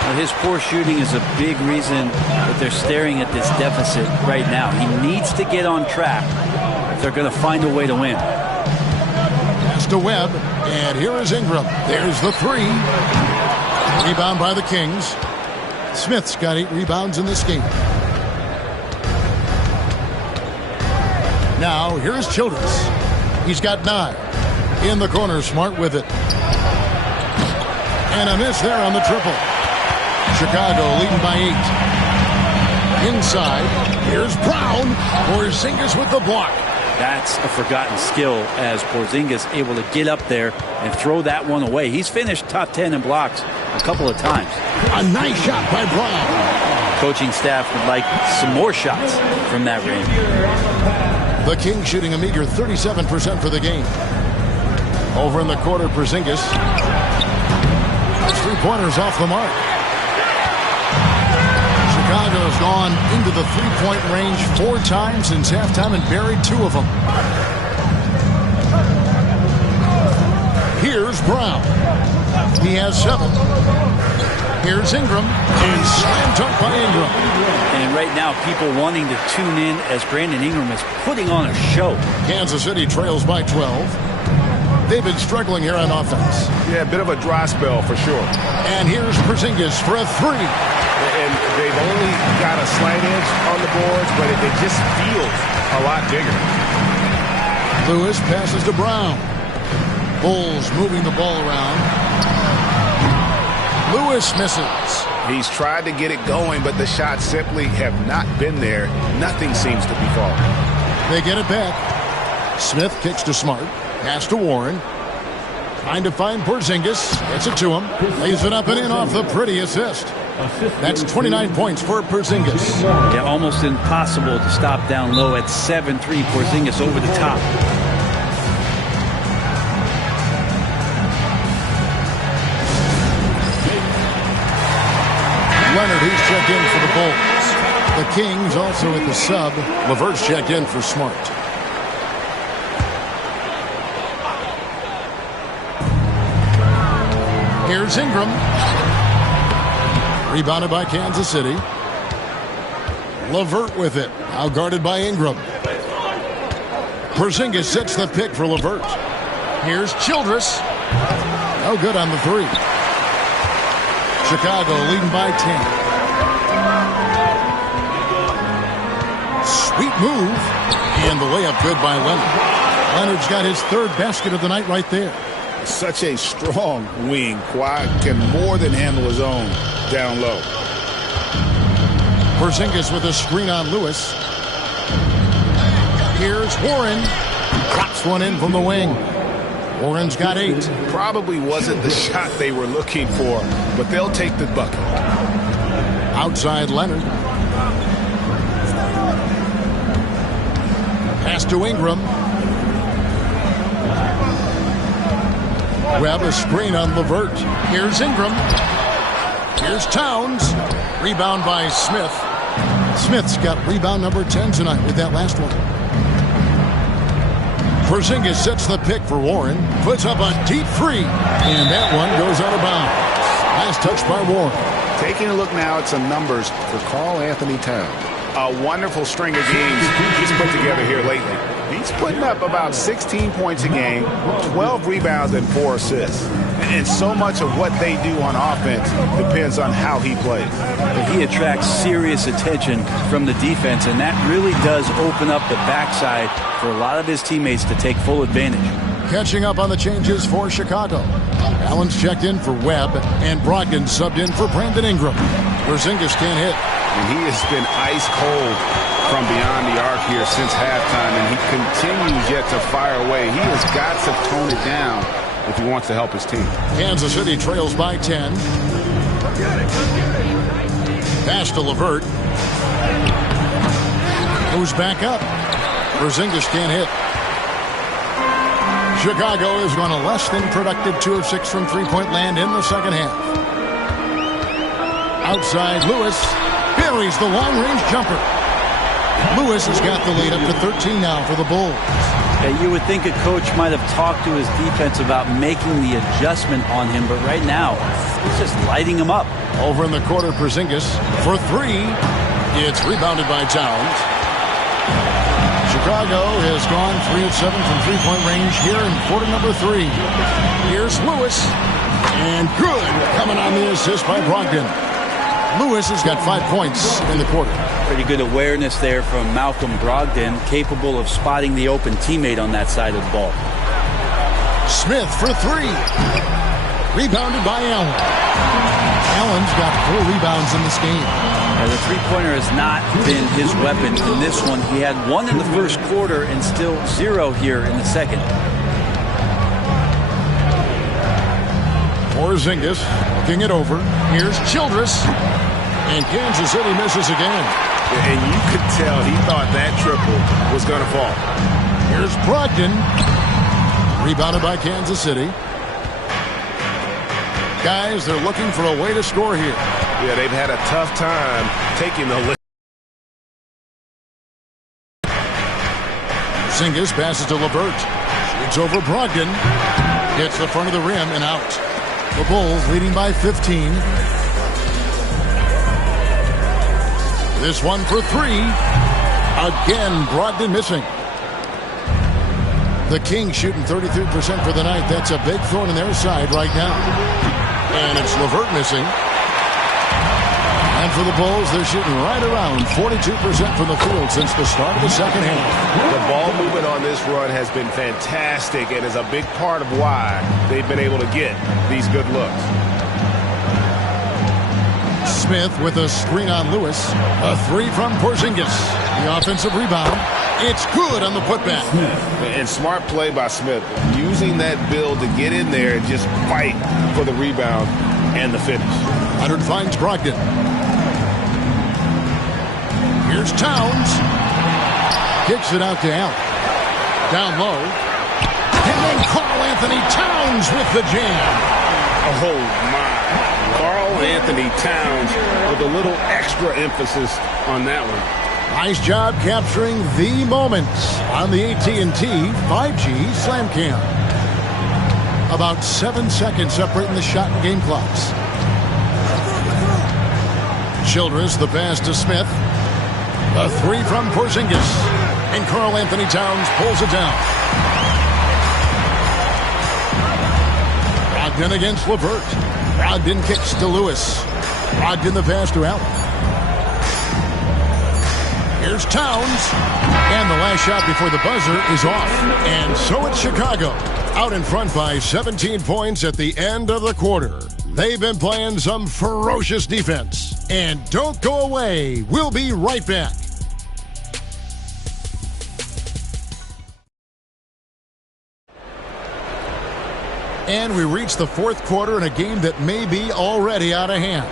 Well, his poor shooting is a big reason that they're staring at this deficit right now. He needs to get on track if they're going to find a way to win. Pass to Webb, and here is Ingram. There's the 3. Rebound by the Kings. Smith's got 8 rebounds in this game. Now, here's Childress. He's got 9. In the corner, Smart with it. And a miss there on the triple. Chicago leading by 8. Inside, here's Brown. Porzingis with the block. That's a forgotten skill as Porzingis able to get up there and throw that one away. He's finished top 10 in blocks a couple of times. A nice shot by Brown. Coaching staff would like some more shots from that range. The Kings shooting a meager 37% for the game. Over in the quarter, Porzingis. That's 3-pointers off the mark. Chicago's gone into the 3-point range 4 times since halftime and buried 2 of them. Here's Brown. He has 7. Here's Ingram. And slam dunk by Ingram. And right now, people wanting to tune in as Brandon Ingram is putting on a show. Kansas City trails by 12. They've been struggling here on offense. Yeah, a bit of a dry spell for sure. And here's Porzingis for a 3. And they've only got a slight edge on the boards, but it just feels a lot bigger. Lewis passes to Brown. Bulls moving the ball around. Lewis misses. He's tried to get it going, but the shots simply have not been there. Nothing seems to be falling. They get it back. Smith kicks to Smart. Pass to Warren. Trying to find Porzingis. Gets it to him. Lays it up and in off the pretty assist. That's 29 points for Porzingis. Yeah, almost impossible to stop down low at 7-3. Porzingis over the top. Leonard, he's checked in for the Bulls. The Kings also at the sub. LeVert's checked in for Smart. Here's Ingram. Rebounded by Kansas City. LeVert with it. Now guarded by Ingram. Porzingis sets the pick for LeVert. Here's Childress. No good on the 3. Chicago leading by 10. Sweet move. And the layup good by Leonard. Leonard's got his 3rd basket of the night right there. Such a strong wing. Kawhi can more than handle his own down low. Porzingis with a screen on Lewis. Here's Warren. Drops one in from the wing. Warren's got 8. Probably wasn't the shot they were looking for, but they'll take the bucket. Outside Leonard. Pass to Ingram. Webb a screen on LeVert. Here's Ingram. Here's Towns. Rebound by Smith. Smith's got rebound number 10 tonight with that last one. Porzingis sets the pick for Warren. Puts up a deep 3. And that one goes out of bounds. Nice touch by Warren. Taking a look now at some numbers for Karl Anthony Towns. A wonderful string of games he's put together here lately. He's putting up about 16 points a game, 12 rebounds, and 4 assists. And so much of what they do on offense depends on how he plays. He attracts serious attention from the defense, and that really does open up the backside for a lot of his teammates to take full advantage. Catching up on the changes for Chicago. Allen's checked in for Webb, and Brogdon subbed in for Brandon Ingram. Porzingis can't hit. And he has been ice cold from beyond the arc here since halftime, and he continues yet to fire away. He has got to tone it down if he wants to help his team. Kansas City trails by 10. Pass to LeVert. Moves back up. Porzingis can't hit. Chicago has gone a less than productive 2 of 6 from three-point land in the second half. Outside Lewis. Buries the long-range jumper. Lewis has got the lead up to 13 now for the Bulls. You would think a coach might have talked to his defense about making the adjustment on him, but right now, he's just lighting him up. Over in the quarter, Porzingis for 3. It's rebounded by Towns. Chicago has gone 3 of 7 from three-point range here in quarter number 3. Here's Lewis. And good coming on the assist by Brogdon. Lewis has got 5 points in the quarter. Pretty good awareness there from Malcolm Brogdon, capable of spotting the open teammate on that side of the ball. Smith for 3. Rebounded by Allen. Allen's got 4 rebounds in this game. The three-pointer has not been his weapon in this one. He had 1 in the first quarter and still 0 here in the second. Porzingis looking it over. Here's Childress. And Kansas City misses again. And you could tell he thought that triple was going to fall. Here's Brogdon. Rebounded by Kansas City. Guys, they're looking for a way to score here. Yeah, they've had a tough time taking the lead. Porzingis passes to LeVert. Shoots over Brogdon. Hits the front of the rim and out. The Bulls leading by 15. This one for 3. Again, Brogdon missing. The Kings shooting 33% for the night. That's a big thorn in their side right now. And it's LeVert missing. And for the Bulls, they're shooting right around 42% from the field since the start of the second half. The ball movement on this run has been fantastic and is a big part of why they've been able to get these good looks. Smith with a screen on Lewis. A 3 from Porzingis. The offensive rebound. It's good on the putback. And smart play by Smith. Using that build to get in there and just fight for the rebound and the finish. Leonard finds Brogdon. Here's Towns. Kicks it out to Allen. Down low. And then Karl Anthony Towns with the jam. Oh, my. Karl Anthony Towns with a little extra emphasis on that one. Nice job capturing the moments on the AT&T 5G Slam Cam. About 7 seconds separating the shot and game clocks. Childress, the pass to Smith. A 3 from Porzingis. And Karl Anthony Towns pulls it down. Brogdon against LeVert. Brogdon kicks to Lewis. Brogdon the pass to Allen. Here's Towns. And the last shot before the buzzer is off. And so it's Chicago. Out in front by 17 points at the end of the quarter. They've been playing some ferocious defense. And don't go away. We'll be right back. And we reach the fourth quarter in a game that may be already out of hand.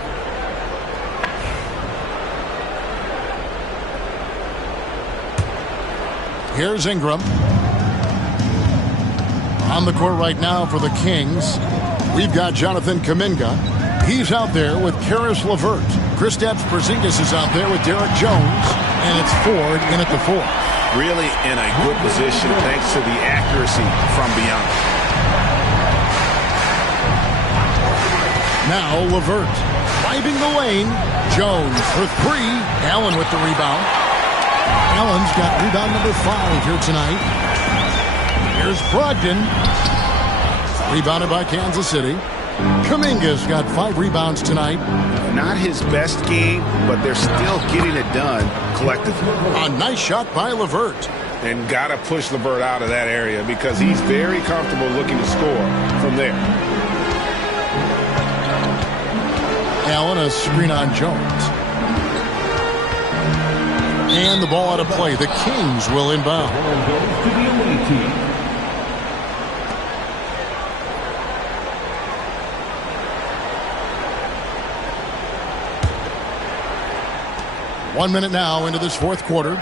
Here's Ingram. On the court right now for the Kings, we've got Jonathan Kuminga. He's out there with Karis LeVert. Kristaps Porzingis is out there with Derek Jones. And it's Ford in at the 4. Really in a good position thanks to the accuracy from Bianca. Now LeVert driving the lane. Jones for 3. Allen with the rebound. Allen's got rebound number 5 here tonight. Here's Brogdon. Rebounded by Kansas City. Kuminga's got 5 rebounds tonight. Not his best game, but they're still getting it done collectively. A nice shot by LeVert. And got to push LeVert out of that area because he's very comfortable looking to score from there. Allen, a screen on Jones. And the ball out of play. The Kings will inbound. One minute now into this fourth quarter.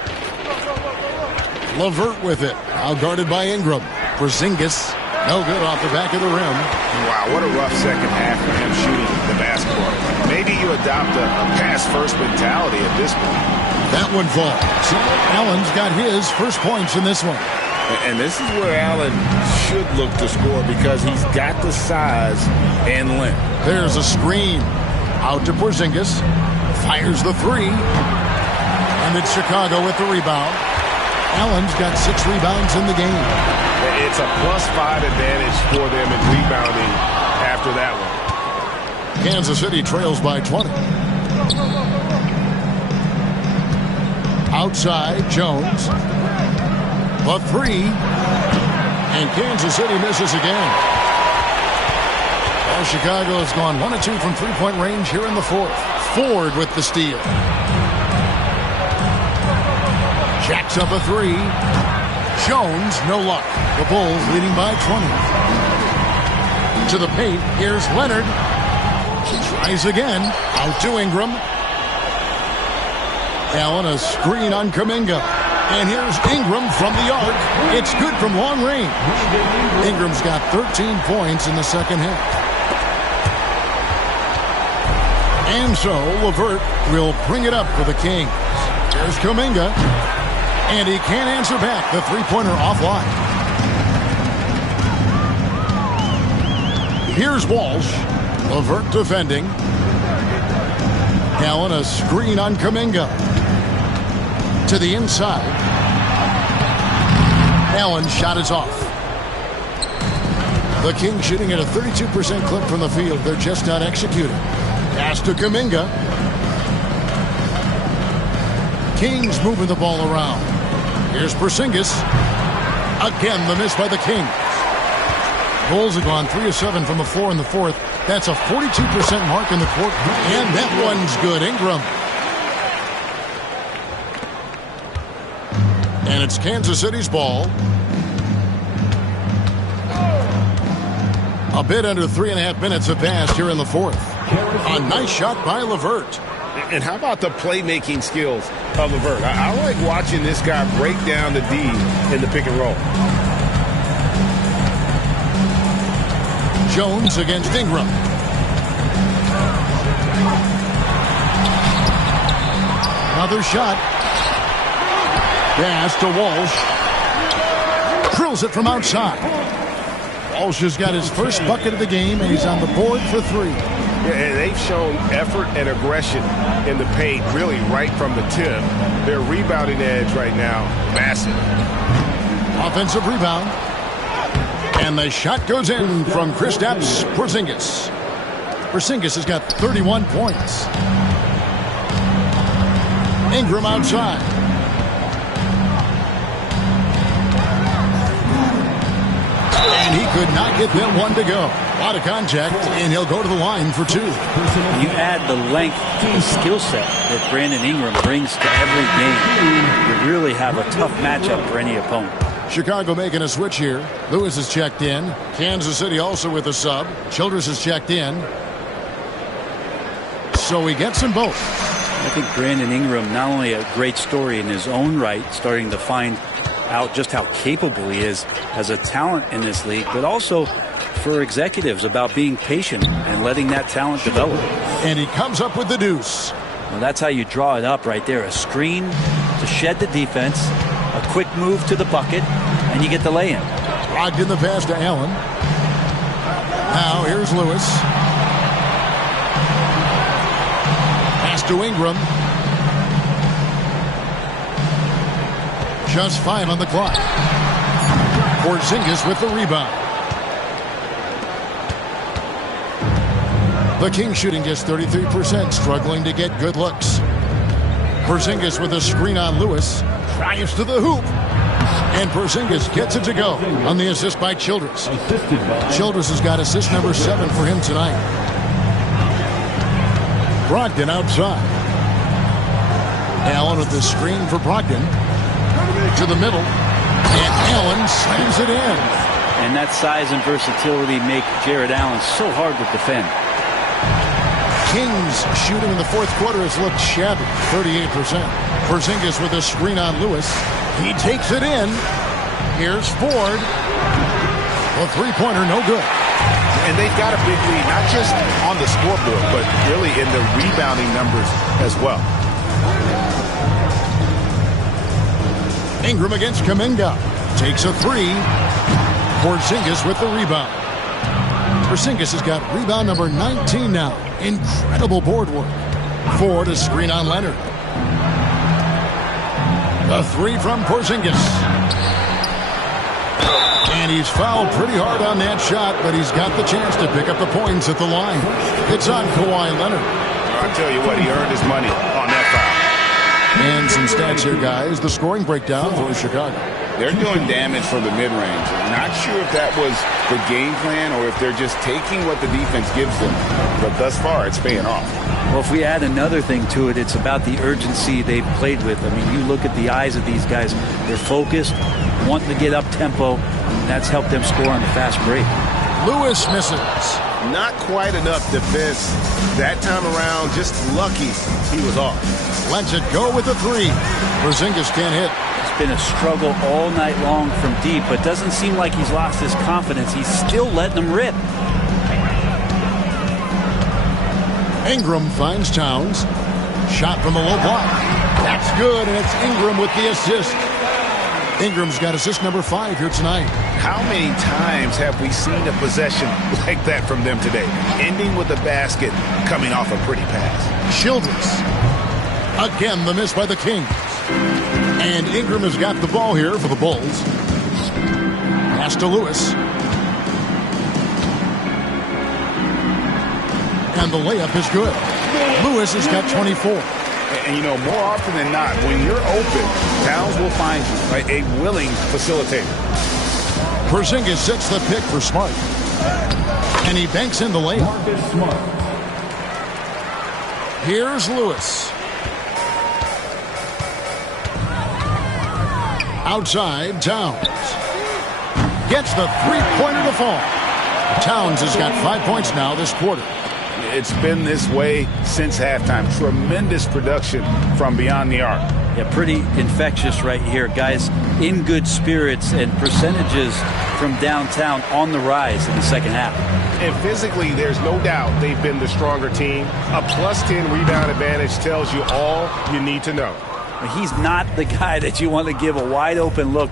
LeVert with it. Now guarded by Ingram. Porzingis. No good off the back of the rim. Wow, what a rough second half for him shooting the basketball. Maybe you adopt a pass-first mentality at this point. That one falls. Allen's got his first points in this one. And this is where Allen should look to score because he's got the size and length. There's a screen. Out to Porzingis. Fires the 3. And it's Chicago with the rebound. Allen's got 6 rebounds in the game. It's a +5 advantage for them in rebounding after that one. Kansas City trails by 20. Outside, Jones. The three. And Kansas City misses again. Well, Chicago has gone 1 of 2 from three-point range here in the fourth. Ford with the steal. Jacks up a three. Jones, no luck. The Bulls leading by 20. To the paint, here's Leonard. Tries again. Out to Ingram. Allen, a screen on Kuminga. And here's Ingram from the arc. It's good from long range. Ingram's got 13 points in the second half. And so LeVert will bring it up for the Kings. Here's Kuminga. And he can't answer back. The three-pointer offline. Here's Walsh. LeVert defending. Allen, a screen on Kuminga. To the inside. Allen's shot is off. The Kings shooting at a 32% clip from the field. They're just not executing. Pass to Kuminga. Kings moving the ball around. Here's Porzingis. Again, the miss by the Kings. Bulls have gone 3 of 7 from the floor in the fourth. That's a 42% mark in the court. And that one's good. Ingram. And it's Kansas City's ball. A bit under 3.5 minutes have passed here in the fourth. A nice shot by LeVert. And how about the playmaking skills of LeVert? I like watching this guy break down the D in the pick and roll. Jones against Ingram. Another shot. Pass to Walsh. Drills it from outside. Walsh has got his first bucket of the game, and he's on the board for three. Yeah, and they've shown effort and aggression in the paint, really right from the tip. Their rebounding edge right now, massive. Offensive rebound. And the shot goes in from Kristaps Porzingis. Porzingis has got 31 points. Ingram outside. And he could not get that one to go. A lot of contact, and he'll go to the line for two. You add the length to the skill set that Brandon Ingram brings to every game. You really have a tough matchup for any opponent. Chicago making a switch here. Lewis is checked in. Kansas City also with a sub. Childress is checked in. So he gets them both. I think Brandon Ingram, not only a great story in his own right, starting to find out just how capable he is as a talent in this league, but also for executives about being patient and letting that talent develop. And he comes up with the deuce. Well, that's how you draw it up right there. A screen to shed the defense, a quick move to the bucket, and you get the lay-in. Brogdon the pass to Allen. Now here's Lewis. Pass to Ingram. Just 5 on the clock. Porzingis with the rebound. The Kings shooting just 33%, struggling to get good looks. Porzingis with a screen on Lewis. Drives to the hoop. And Porzingis gets it to go on the assist by Childress. Childress has got assist number 7 for him tonight. Brogdon outside. Allen with the screen for Brogdon. To the middle. And Allen slams it in. And that size and versatility make Jared Allen so hard to defend. Kings shooting in the fourth quarter has looked shabby, 38%. Porzingis with a screen on Lewis. He takes it in. Here's Ford. A three-pointer, no good. And they've got a big lead, not just on the scoreboard, but really in the rebounding numbers as well. Ingram against Kuminga. Takes a three. Porzingis with the rebound. Porzingis has got rebound number 19 now. Incredible board work. Ford a screen on Leonard. The three from Porzingis. And he's fouled pretty hard on that shot, but he's got the chance to pick up the points at the line. It's on Kawhi Leonard. I tell you what, he earned his money on that foul. And some stats here, guys. The scoring breakdown for Chicago. They're doing damage from the mid-range. Not sure if that was the game plan or if they're just taking what the defense gives them. But thus far, it's paying off. Well, if we add another thing to it, it's about the urgency they've played with. I mean, you look at the eyes of these guys. They're focused, wanting to get up tempo. That's helped them score on the fast break. Lewis misses. Not quite enough defense that time around. Just lucky he was off. Lets it go with a three. Porzingis can't hit. It's been a struggle all night long from deep, but doesn't seem like he's lost his confidence. He's still letting them rip. Ingram finds Towns. Shot from the low block. That's good, and it's Ingram with the assist. Ingram's got assist number 5 here tonight. How many times have we seen a possession like that from them today? Ending with a basket, coming off a pretty pass. Childress. Again, the miss by the Kings. And Ingram has got the ball here for the Bulls. Pass to Lewis. And the layup is good. Lewis has got 24. And, you know, more often than not, when you're open, Towns will find you, right? A willing facilitator. Porzingis sets the pick for Smart. And he banks in the layup. Marcus Smart. Here's Lewis. Outside, Towns. Gets the three-pointer to fall. Towns has got 5 points now this quarter. It's been this way since halftime. Tremendous production from beyond the arc. Yeah, pretty infectious right here. Guys in good spirits and percentages from downtown on the rise in the second half. And physically, there's no doubt they've been the stronger team. A +10 rebound advantage tells you all you need to know. He's not the guy that you want to give a wide open look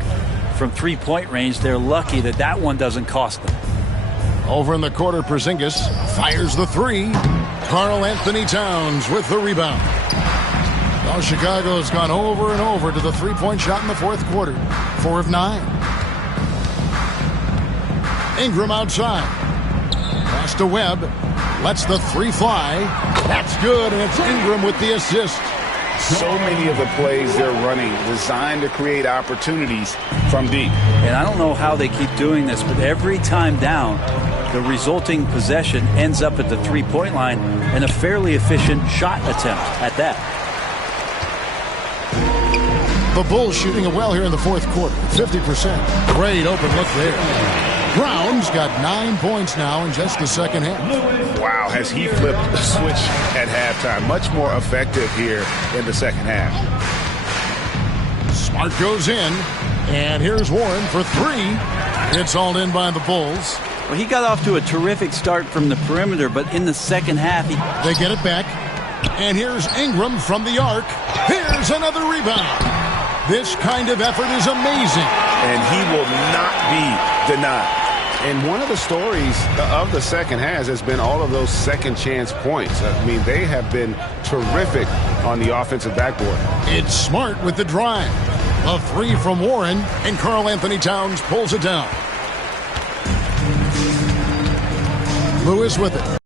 from three-point range. They're lucky that that one doesn't cost them. Over in the quarter, Porzingis fires the three. Karl Anthony Towns with the rebound. Now Chicago has gone over and over to the three-point shot in the fourth quarter. 4 of 9. Ingram outside. Pass to Webb. Lets the three fly. That's good, and it's Ingram with the assist. So many of the plays they're running designed to create opportunities from deep. And I don't know how they keep doing this, but every time down, the resulting possession ends up at the three-point line and a fairly efficient shot attempt at that. The Bulls shooting it well here in the fourth quarter. 50%. Great open look there. Brown's got 9 points now in just the second half. Wow, has he flipped the switch at halftime. Much more effective here in the second half. Smart goes in, and here's Warren for three. It's all in by the Bulls. Well, he got off to a terrific start from the perimeter, but in the second half, they get it back. And here's Ingram from the arc. Here's another rebound. This kind of effort is amazing. And he will not be denied. And one of the stories of the second half has been all of those second chance points. I mean, they have been terrific on the offensive backboard. It's Smart with the drive. A three from Warren, and Karl Anthony Towns pulls it down. Lewis with it.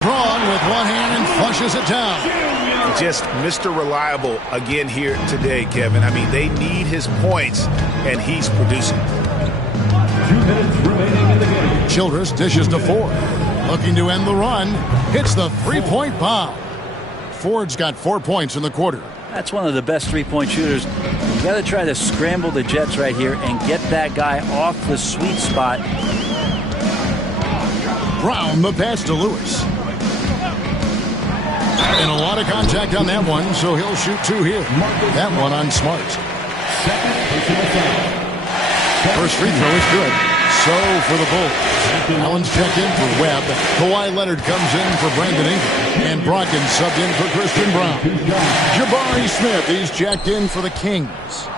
Drawn with one hand and flushes it down. Just Mr. Reliable again here today, Kevin. I mean, they need his points, and he's producing. 2 minutes remaining in the game. Childress dishes to Ford. Looking to end the run. Hits the three-point bomb. Ford's got 4 points in the quarter. That's one of the best three-point shooters. You got to try to scramble the Jets right here and get that guy off the sweet spot. Brown the pass to Lewis. And a lot of contact on that one, so he'll shoot 2 here. That one on Smart. First free throw is good. So for the Bulls. Allen's checked in for Webb. Kawhi Leonard comes in for Brandon Ingram. And Brogdon subbed in for Christian Brown. Jabari Smith, he's checked in for the Kings.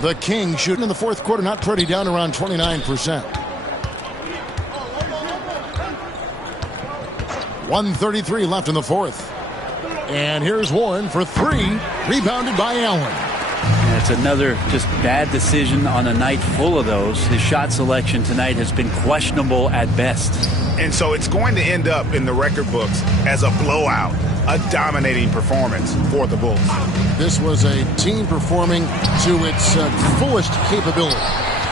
The Kings shooting in the fourth quarter, not pretty, down around 29%. 1:33 left in the fourth. And here's Warren for three, rebounded by Allen. That's another just bad decision on a night full of those. His shot selection tonight has been questionable at best. And so it's going to end up in the record books as a blowout, a dominating performance for the Bulls. This was a team performing to its fullest capability.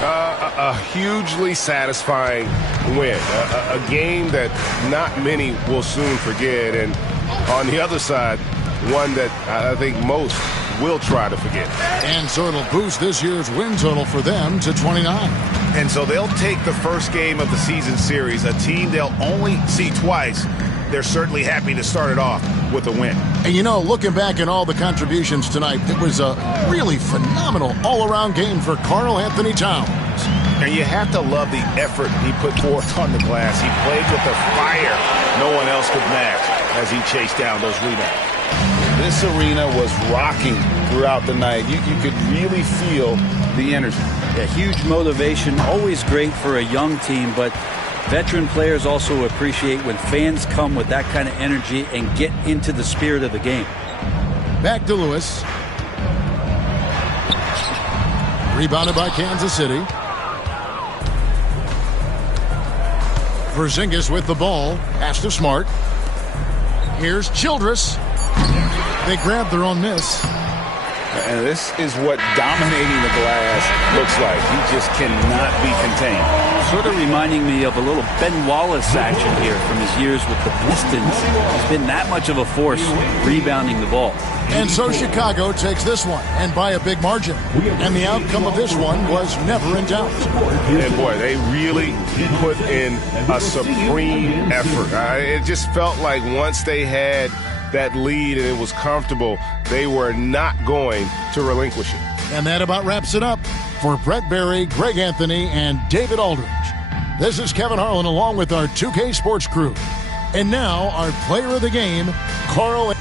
A hugely satisfying win. A game that not many will soon forget. And on the other side, one that I think most will try to forget. And so it'll boost this year's win total for them to 29. And so they'll take the first game of the season series, a team they'll only see twice. They're certainly happy to start it off with a win. And you know, looking back at all the contributions tonight, it was a really phenomenal all-around game for Karl-Anthony Towns. And you have to love the effort he put forth on the glass. He played with a fire no one else could match as he chased down those rebounds. This arena was rocking throughout the night. You could really feel the energy. Yeah, huge motivation, always great for a young team, but veteran players also appreciate when fans come with that kind of energy and get into the spirit of the game. Back to Lewis. Rebounded by Kansas City. Porzingis with the ball. Pass to Smart. Here's Childress. They grabbed their own miss. And this is what dominating the glass looks like. He just cannot be contained. Sort of reminding me of a little Ben Wallace action here from his years with the Pistons. He's been that much of a force rebounding the ball. And so Chicago takes this one, and by a big margin. And the outcome of this one was never in doubt. And boy, they really put in a supreme effort. It just felt like once they had that lead and it was comfortable, they were not going to relinquish it. And that about wraps it up for Brett Barry, Greg Anthony, and David Aldridge. This is Kevin Harlan along with our 2K Sports crew. And now our player of the game, Karl.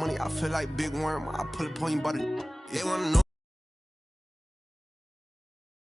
Money, I feel like Big Worm. I put it on you, buddy. They wanna know.